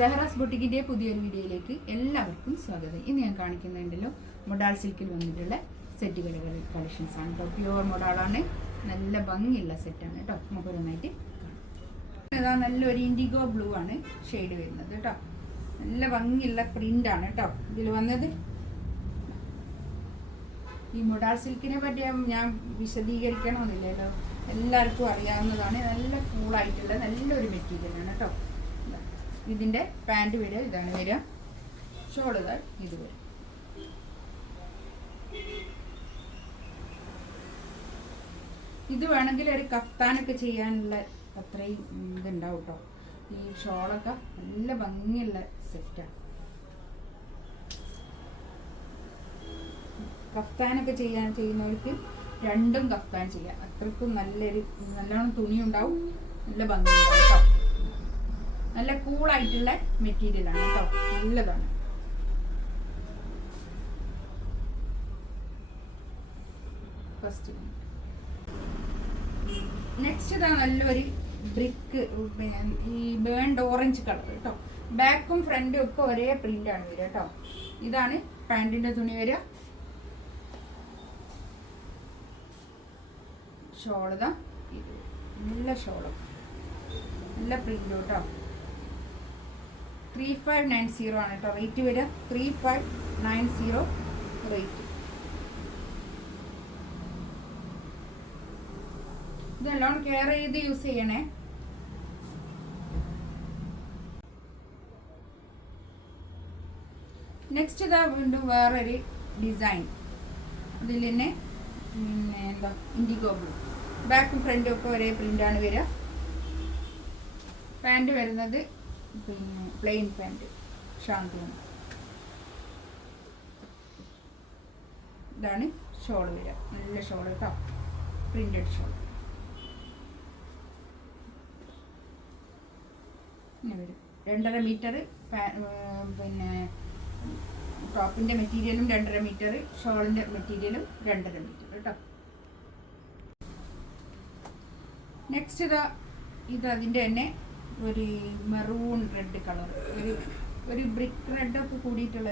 സഹറാസ് ബൊട്ടിക്കിൻ്റെ പുതിയൊരു വീഡിയോയിലേക്ക് എല്ലാവർക്കും സ്വാഗതം. ഇന്ന് ഞാൻ കാണിക്കുന്നുണ്ടല്ലോ മൊഡാൾ സിൽക്കിൽ വന്നിട്ടുള്ള സെറ്റുകളുടെ കളക്ഷൻസ് ആണ് കേട്ടോ. പ്യുവർ മൊഡാളാണ്, നല്ല ഭംഗിയുള്ള സെറ്റാണ് കേട്ടോ. നമുക്ക് നന്നായിട്ട് ഇതാ നല്ലൊരു ഇൻഡിഗോ ബ്ലൂ ആണ് ഷെയ്ഡ് വരുന്നത് കേട്ടോ. നല്ല ഭംഗിയുള്ള പ്രിൻ്റാണ് കേട്ടോ ഇതിൽ വന്നത്. ഈ മൊഡാൾ സിൽക്കിനെ പറ്റി ഞാൻ വിശദീകരിക്കണമെന്നില്ലല്ലോ, എല്ലാവർക്കും അറിയാവുന്നതാണ്. നല്ല കൂളായിട്ടുള്ള നല്ലൊരു മെറ്റീരിയലാണ് കേട്ടോ. ഇതിൻ്റെ പാൻറ് വരിക ഇതാണ് വരിക, ഷോൾ ഇതാ ഇത് വരും. ഇത് വേണമെങ്കിൽ ഒരു കഫ്താനൊക്കെ ചെയ്യാനുള്ള അത്രയും ഇതുണ്ടാവും കേട്ടോ. ഈ ഷോളൊക്കെ നല്ല ഭംഗിയുള്ള സെറ്റാണ്. കഫ്താനൊക്കെ ചെയ്യുന്നവർക്ക് രണ്ടും കഫ്താൻ ചെയ്യാം. അത്രയ്ക്കും നല്ലോണം തുണി ഉണ്ടാവും, നല്ല ഭംഗിയുണ്ടാവും കേട്ടോ. നല്ല കൂളായിട്ടുള്ള മെറ്റീരിയലാണ് കേട്ടോ, നല്ലതാണ്. ഫസ്റ്റ് നെക്സ്റ്റ് ഇതാ നല്ലൊരു ബ്രിക്ക്, ഈ ബേൺഡ് ഓറഞ്ച് കളർ കേട്ടോ. ബാക്കും ഫ്രണ്ടും ഒക്കെ ഒരേ പ്രിന്റാണ് വരിക കേട്ടോ. ഇതാണ് പാൻറ്റിന്റെ തുണി വരിക. ഷോൾ ഇതാ ഇത് നല്ല ഷോളും നല്ല പ്രിന്റും കേട്ടോ. 3590 ആണ് കേട്ടോ റേറ്റ് വരിക. 3590 റേറ്റ്. ഇതെല്ലാം കെയർ ചെയ്ത് യൂസ് ചെയ്യണേ. നെക്സ്റ്റ് ഇതാ വീണ്ടും വേറൊരു ഡിസൈൻ. അതിൽ തന്നെ എന്താ ഇൻഡിഗോ ബ്ലൂ, ബാക്കും ഫ്രണ്ടും ഒക്കെ ഒരേ പ്രിന്റാണ് വരിക. പാൻറ് വരുന്നത് പിന്നെ പ്ലെയിൻ പാൻറ് ഷാന്തൂണ്. ഇതാണ് ഷോൾ വരിക, നല്ല ഷോൾ കേട്ടോ, പ്രിന്റഡ് ഷോൾ. വരും 2.5 മീറ്റർ. പിന്നെ ടോപ്പിൻ്റെ മെറ്റീരിയലും 2.5 മീറ്റർ, ഷോളിൻ്റെ മെറ്റീരിയലും 2.5 മീറ്റർ കേട്ടോ. നെക്സ്റ്റ് ഇത് അതിൻ്റെ തന്നെ ഒരു മെറൂൺ റെഡ് കളർ, ഒരു ബ്രിക്ക് റെഡൊക്കെ കൂടിയിട്ടുള്ള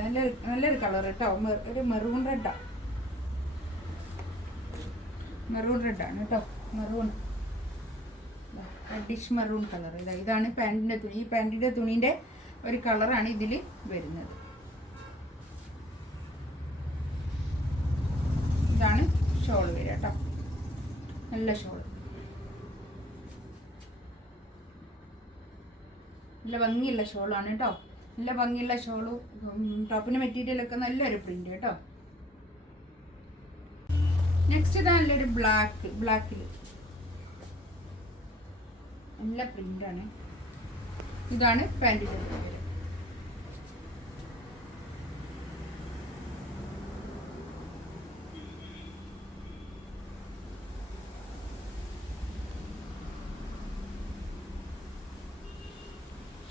നല്ലൊരു കളർ കേട്ടോ. ഒരു മെറൂൺ റെഡാണ്, മെറൂൺ റെഡാണ് കേട്ടോ. Maroon reddish maroon colour. ഇതാണ് പാൻറ്റിൻ്റെ തുണി. ഈ പാൻറ്റിൻ്റെ തുണീൻ്റെ ഒരു കളറാണ് ഇതിൽ വരുന്നത്. ഇതാണ് ഷോൾ വരിക കേട്ടോ, നല്ല ഷോൾ, നല്ല ഭംഗിയുള്ള ഷോളാണ് കേട്ടോ. നല്ല ഭംഗിയുള്ള ഷോളും ടോപ്പിൻ്റെ മെറ്റീരിയലൊക്കെ നല്ലൊരു പ്രിന്റ് കേട്ടോ. നെക്സ്റ്റ് ഇതാ നല്ലൊരു ബ്ലാക്കിൽ നല്ല പ്രിന്റാണ്. ഇതാണ് പാൻറ്റിൻ്റെ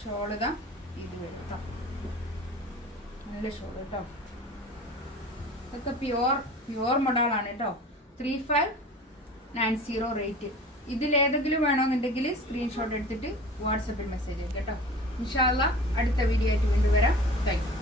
ഷോൾ. ഇതാ ഇത് കേട്ടോ, നല്ല ഷോൾ കേട്ടോ. ഇതൊക്കെ പ്യുവർ മൊഡാളാണ് കേട്ടോ. 3590 റേറ്റ്. ഇതിലേതെങ്കിലും വേണമെന്നുണ്ടെങ്കിൽ സ്ക്രീൻഷോട്ട് എടുത്തിട്ട് വാട്സപ്പിൽ മെസ്സേജ് അയക്കാം കേട്ടോ. ഇൻഷാ അല്ലാഹ് അടുത്ത വീഡിയോ ആയിട്ട് വീണ്ടും വരാം. Thank you.